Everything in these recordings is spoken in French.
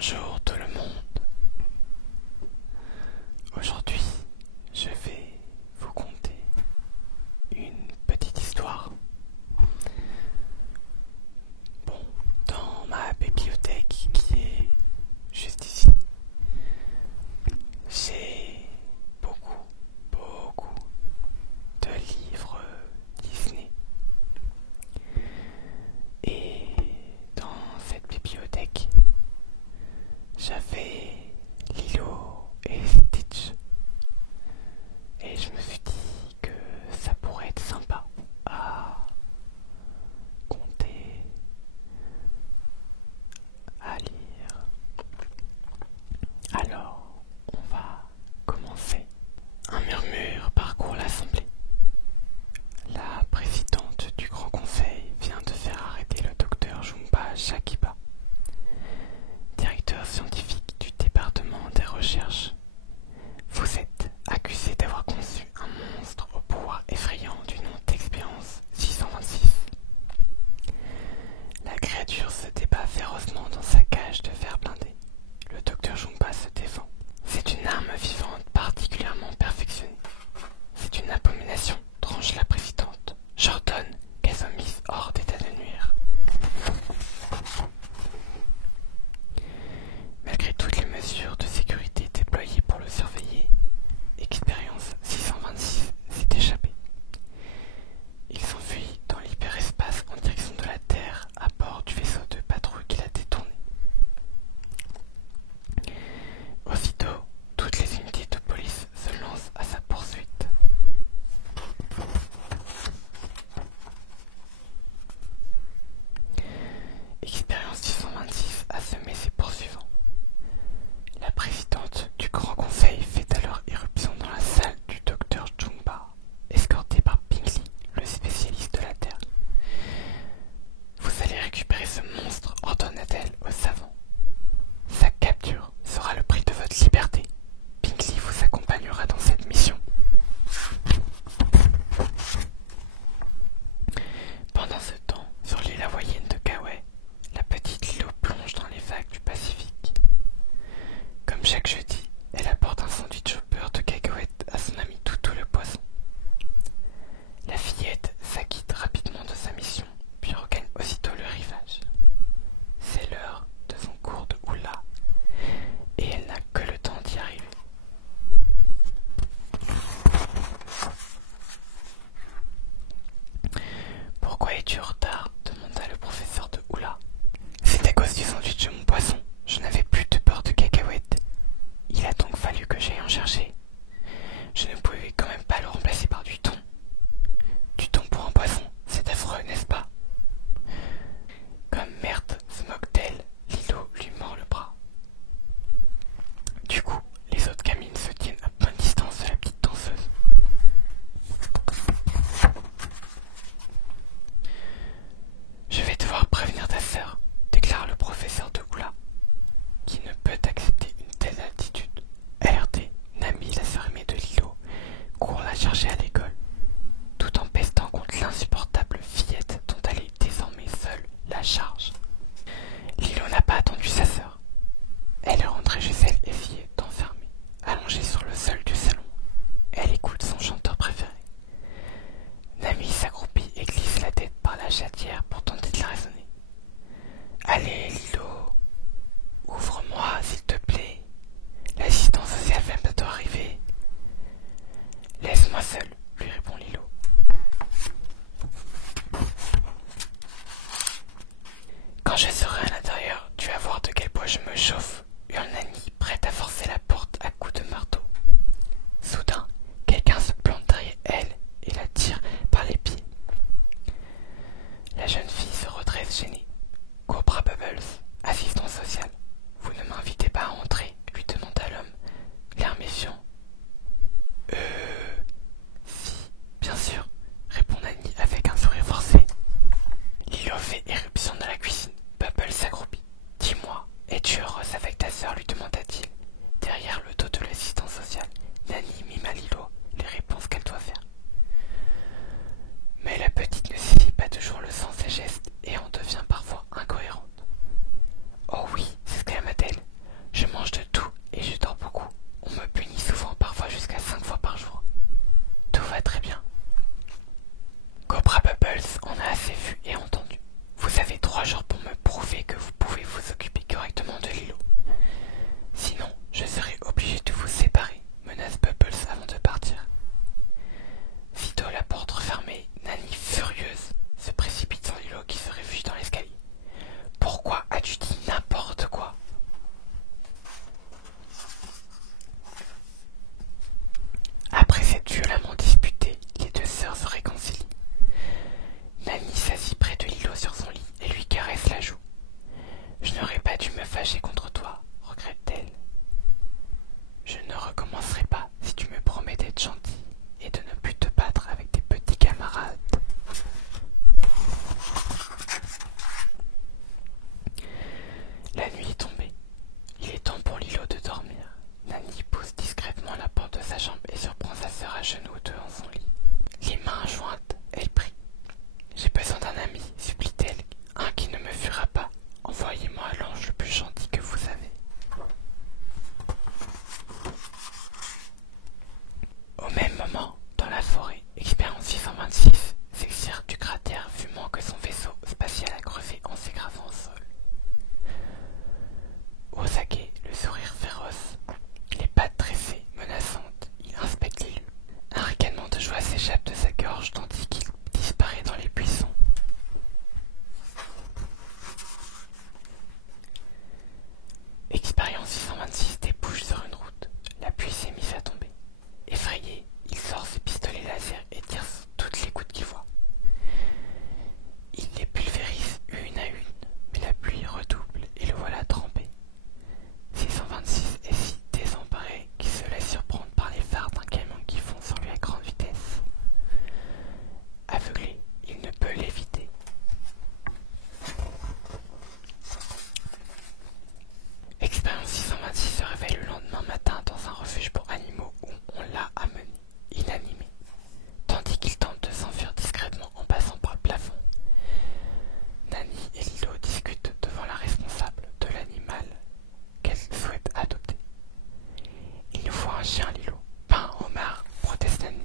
Bonjour tout le monde. Aujourd'hui, je vais vous conter une petite histoire. Bon, dans ma bibliothèque qui est juste ici, j'ai beaucoup de livres Disney. Et dans cette bibliothèque, j'avais Lilo et Stitch. Et je me suis dit que ça pourrait être sympa à compter, à lire. Alors, on va commencer. Un murmure parcourt l'assemblée. La présidente du Grand Conseil vient de faire arrêter le docteur Jumba Shakiba, directeur scientifique du département j'ai contre toi, regrette-t-elle. Je ne recommencerai pas si tu me promets d'être gentil et de ne plus te battre avec tes petits camarades. La nuit est tombée. Il est temps pour Lilo de dormir. Nanny pousse discrètement la porte de sa chambre et surprend sa sœur à genoux devant son lit. Les mains jointes, elle prie. J'ai besoin d'un ami, supplie-t-elle, un qui ne me fuira pas. Envoyez-moi l'ange le plus gentil que vous avez. Au même moment, dans la forêt, Expérience 626 s'extire du cratère fumant que son vaisseau spatial a creusé en s'écrasant au sol. Aux aguets, le sourire féroce, les pattes dressées, menaçantes, il inspecte l'île. Un ricanement de joie s'échappe de sa gorge tandis qu'il disparaît dans les buissons. Expérience 626 débouche sur une route. La pluie s'est mise à tomber. Effrayé, il sort ses pistolets laser et tire sur toutes les gouttes qu'il voit. Il les pulvérise une à une, mais la pluie redouble et le voilà trempé. 626 est si désemparé qu'il se laisse surprendre par les phares d'un camion qui fonce sur lui à grande vitesse. Aveuglé, il ne peut l'éviter. Expérience 626 se réveille le lendemain matin dans un refuge pour animaux où on l'a amené, inanimé, tandis qu'il tente de s'enfuir discrètement en passant par le plafond. Nanny et Lilo discutent devant la responsable de l'animal qu'elle souhaite adopter. Il nous faut un chien, Lilo. Pas un homard, proteste Nanny.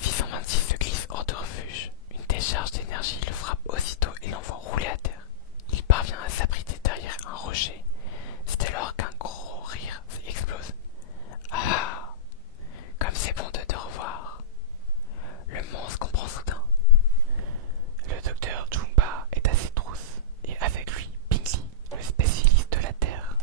626 se glisse hors de refuge. Une décharge d'énergie le frappe aussitôt et l'envoie rouler à terre. Il parvient à s'abriter derrière un rocher. C'est alors qu'un gros rire explose. Ah, comme c'est bon de te revoir. Le monstre comprend soudain. Le docteur Jumba est à ses trousses et avec lui Pinky, le spécialiste de la Terre.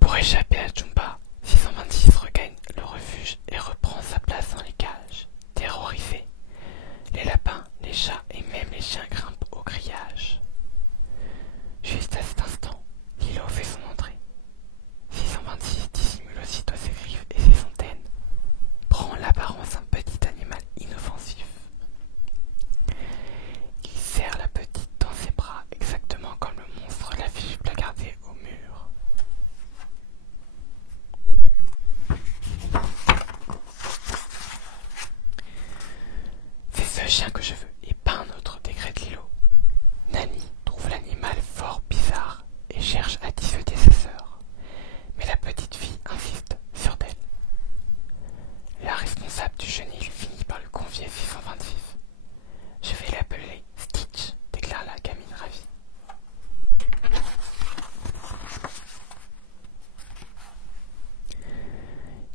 Pour échapper à Jumba, 626 regagne le refuge et reprend sa place dans les cages. Terrorisé, les lapins, les chats et même les chiens grimpent au grillage. Juste à cet instant, Lilo fait son entrée. 626 dissimule aussitôt ses griffes et ses antennes, prend l'apparence d'un petit animal inoffensif. Il serre la petite dans ses bras exactement comme le monstre l'affiche placardée au mur. C'est ce chien que je veux et pas un autre, décrète Lilo. Nanny trouve l'animal fort bizarre et cherche à dissuader sa sœur, mais la petite fille insiste sur d'elle. La responsable du chenil finit par le confier 626. Je vais l'appeler Stitch, déclare la gamine ravie.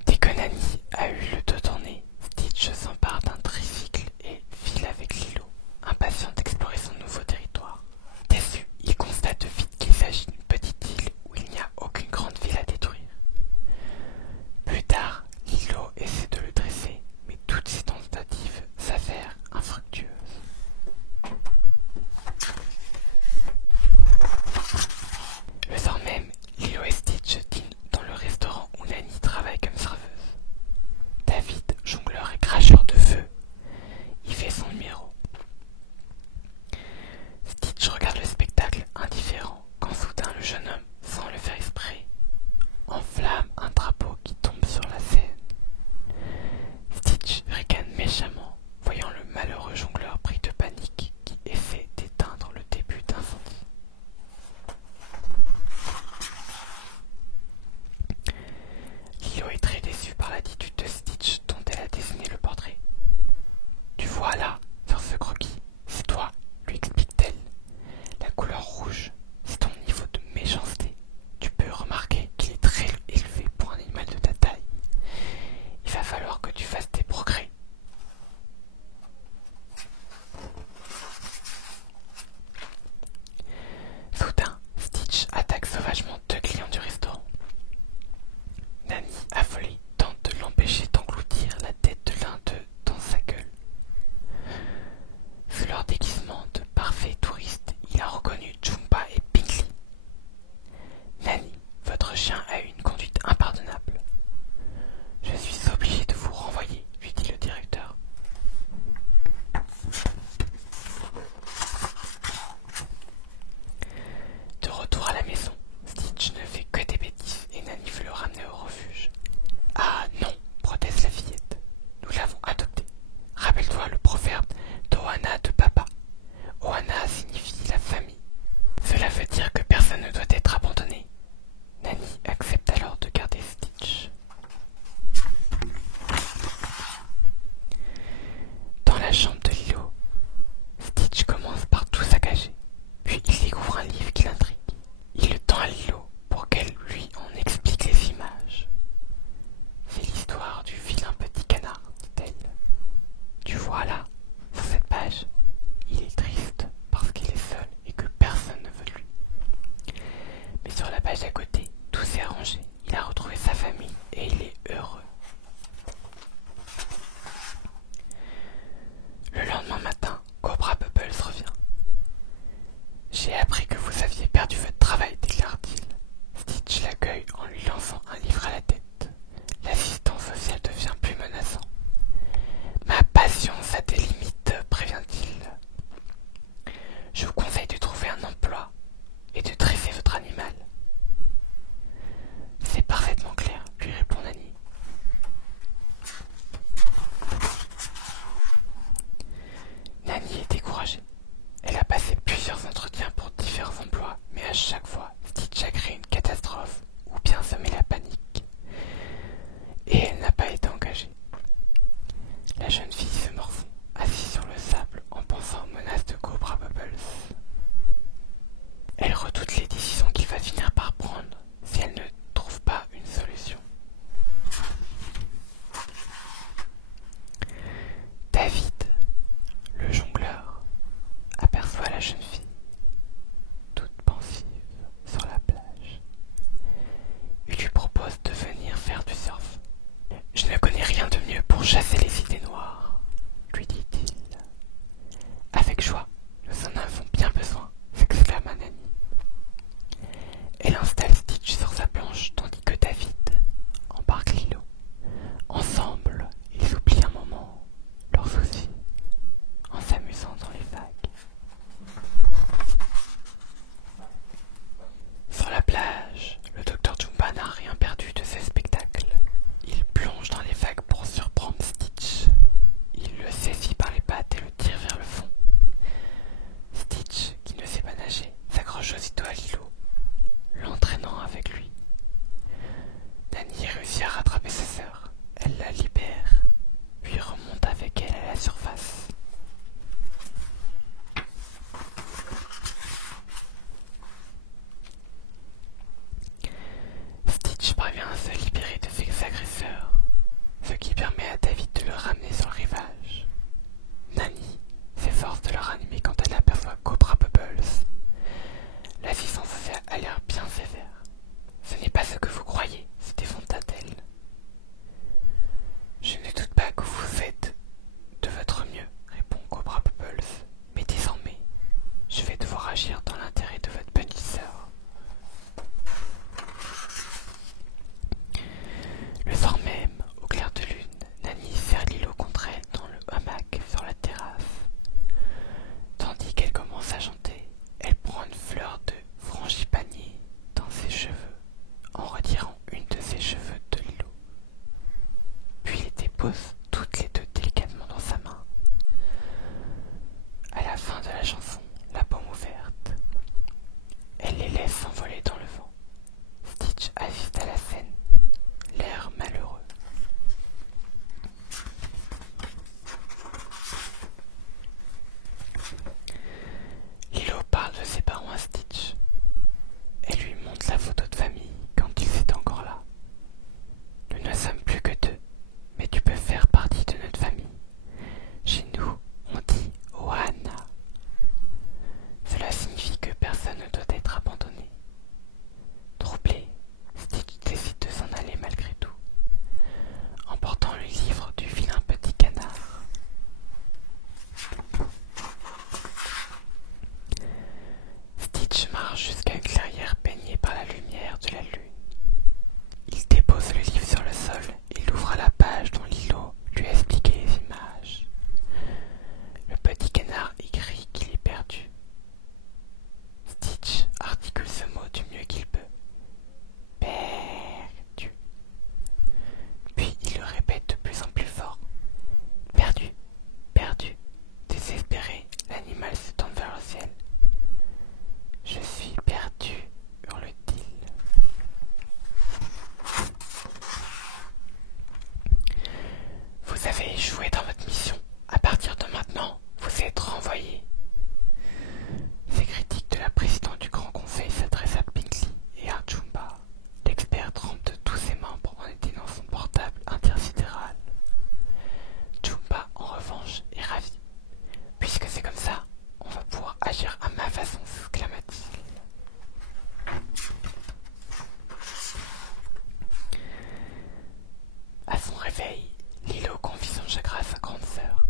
Dès que Nanny a eu le dos tourné, Stitch s'empare d'un tricycle et file avec Lilo, impatient d'explorer son nouveau territoire. Déçu, il constate vite qu'il s'agit d'une petite île où il n'y a aucune grande ville à détruire. Plus tard, Lilo essaie de le dresser, mais toutes ses tentatives s'avèrent infructueuses. Le soir même, Lilo et Stitch dînent dans le restaurant où Nanny travaille comme serveuse. David, jongleur et cracheur de feu, y fait son numéro. Stitch regarde le spectacle indifférent quand soudain le jeune homme, sans le faire exprès, enflamme un drapeau qui tombe sur la scène. Stitch ricane méchamment, voyant le malheureux jongleur pris de panique qui essaie d'éteindre le début d'incendie. Lilo est très déçue par l'attitude de Stitch dont elle a dessiné le portrait. Tu vois là, sur ce croquis, c'est toi, lui explique-t-elle. La couleur rouge, c'est ton niveau de méchanceté. Tu peux remarquer qu'il est très élevé pour un animal de ta taille. Il va falloir que tu fasses des progrès. Soudain, Stitch attaque sauvagement deux clients du restaurant. Nanny, affolée, tente de l'empêcher d'engloutir Je ne connais rien de mieux pour chasser les idées noires, lui dit-il. Avec joie, nous en avons bien besoin, s'exclama Nanny. Elle installe Stitch sur sa planche tandis que David embarque Lilo. Ensemble, ils oublient un moment leurs soucis en s'amusant dans les vagues. Sur la plage, le docteur Jumba n'a rien perdu de ce spectacle. Il plonge dans les vagues pour surprendre Stitch. Il le saisit par les pattes et le tire vers le fond. Stitch, qui ne sait pas nager, s'accroche aussitôt à Lilo, l'entraînant avec lui. Nanny réussit à rattraper sa sœur. Elle la libère, puis remonte avec elle à la surface. Stitch parvient à se libérer de ses agresseurs, ce qui permet à David de le ramener sur le rivage. Nanny s'efforce de le ranimer quand elle aperçoit Cobra Bubbles. L'assistance sociale a l'air bien sévère. Ce n'est pas ce que vous croyez, se défonta-t-elle. Je ne doute pas que vous faites de votre mieux, répond Cobra Bubbles. Mais désormais, je vais devoir agir dans l'intérêt de votre petite sœur. Le soir même, au clair de lune, Nanny serre Lilo contre elle dans le hamac sur la terrasse. Tandis qu'elle commence à chanter, elle prend une fleur de frangipanier dans ses cheveux, en retirant une de ses cheveux de Lilo. Puis les dépose toutes les deux délicatement dans sa main. À la fin de la chanson, la paume ouverte, elle les laisse s'envoler dans le vent. Stitch assiste à la scène, l'air malheureux. Lilo parle de ses parents à Stitch. Elle lui montre la photo de famille quand ils étaient encore là. Nous ne sommes plus que deux, mais tu peux faire partie de notre famille. Chez nous, on dit Ohana. Cela signifie que personne ne doit être abandonné. Troublé, Stitch décide de s'en aller malgré tout, emportant le livre du vilain petit canard. Stitch marche jusqu'à une clairière baignée par la lumière de la lune. Il dépose le livre sur le sol et l'ouvre à la page dont Lilo lui a expliqué les images. Le petit canard écrit qu'il est perdu. Stitch articule ce mot du mieux qu'il peut. Perdu. Puis il le répète de plus en plus fort. Perdu, perdu. Désespéré, l'animal se tourne vers le ciel. Je suis perdu, hurle-t-il. Vous avez échoué dans votre mission. À partir de maintenant, vous êtes renvoyé. Ces critiques de la présidente du Grand Conseil s'adressent à Pinkley et à Jumba. L'expert trempe de tous ses membres en éteignant son portable intersidéral. Jumba, en revanche, est ravi. Puisque c'est comme ça, on va pouvoir agir à ma façon, s'exclama-t-il. À son réveil, Lilo confie son chagrin à sa grande sœur.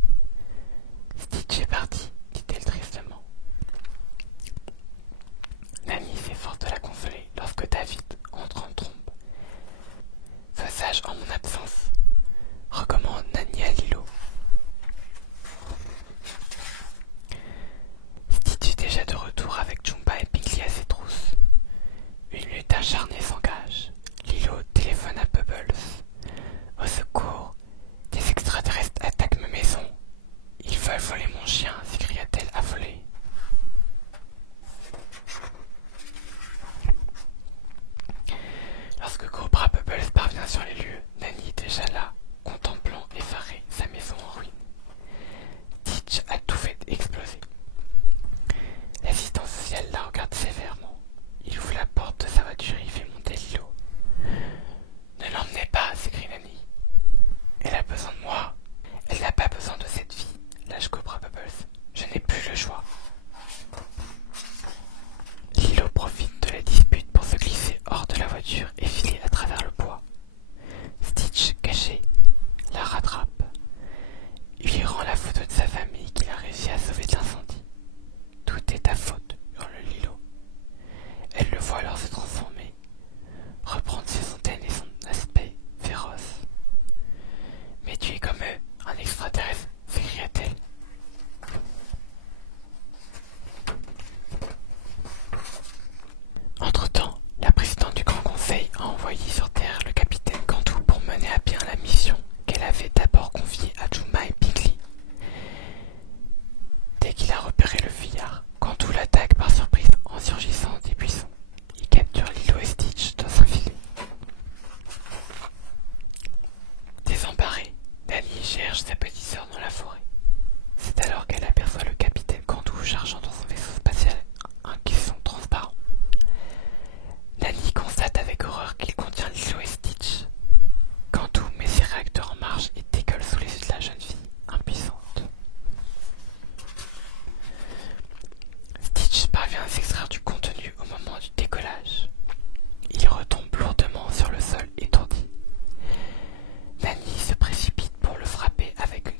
cherche sa petite sœur dans la forêt. C'est alors qu'elle aperçoit le capitaine Cantou chargeant dans son vaisseau spatial un caisson transparent. Nani constate avec horreur qu'il contient Lilo et Stitch. Cantou met ses réacteurs en marche et décolle sous les yeux de la jeune fille, impuissante. Stitch parvient à s'extraire du contenu au moment du décollage. Il retombe lourdement sur le sol étourdi. Nani se précipite pour le frapper avec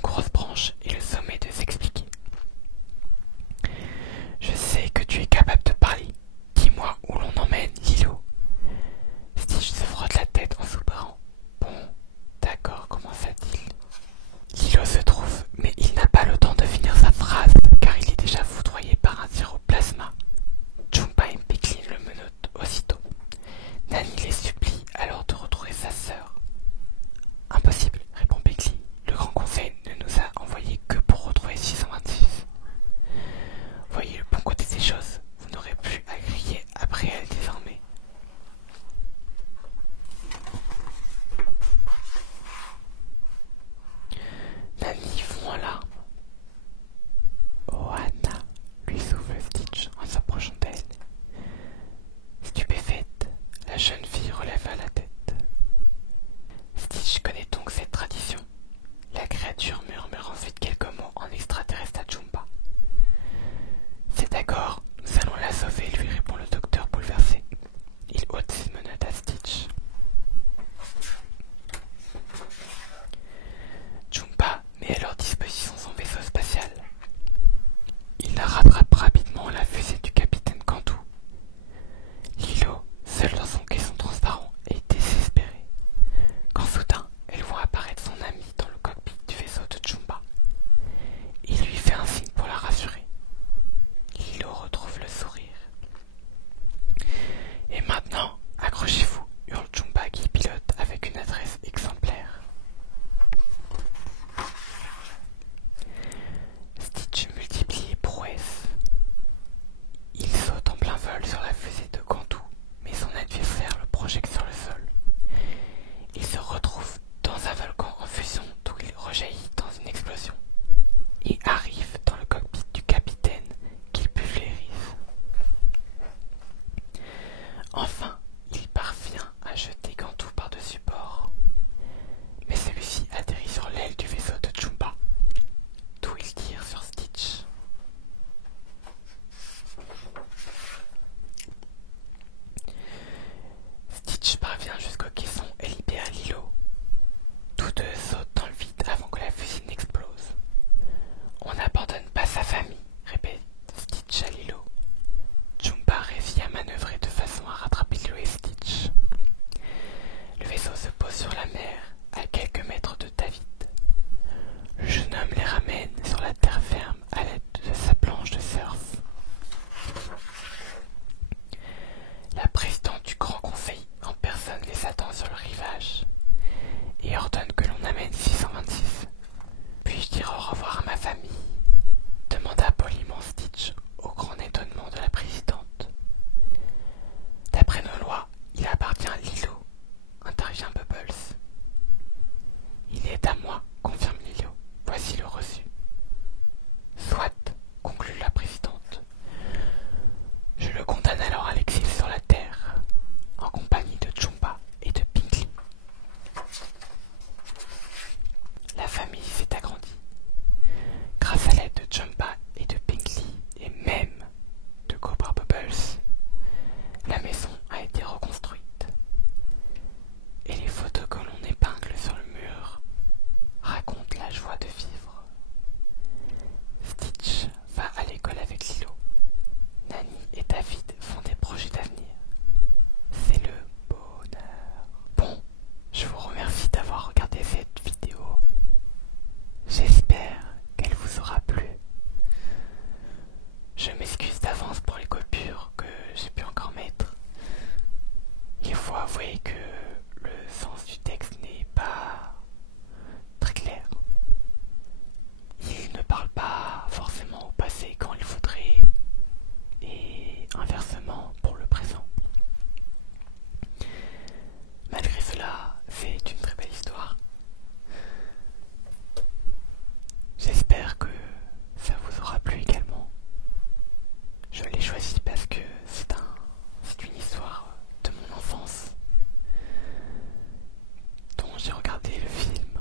regarder le film.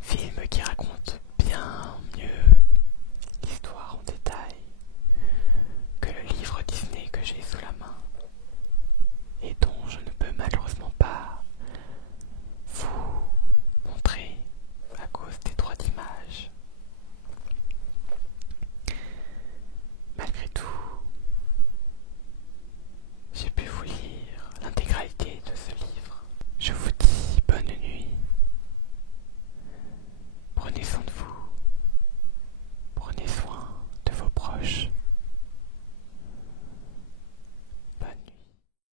Film qui raconte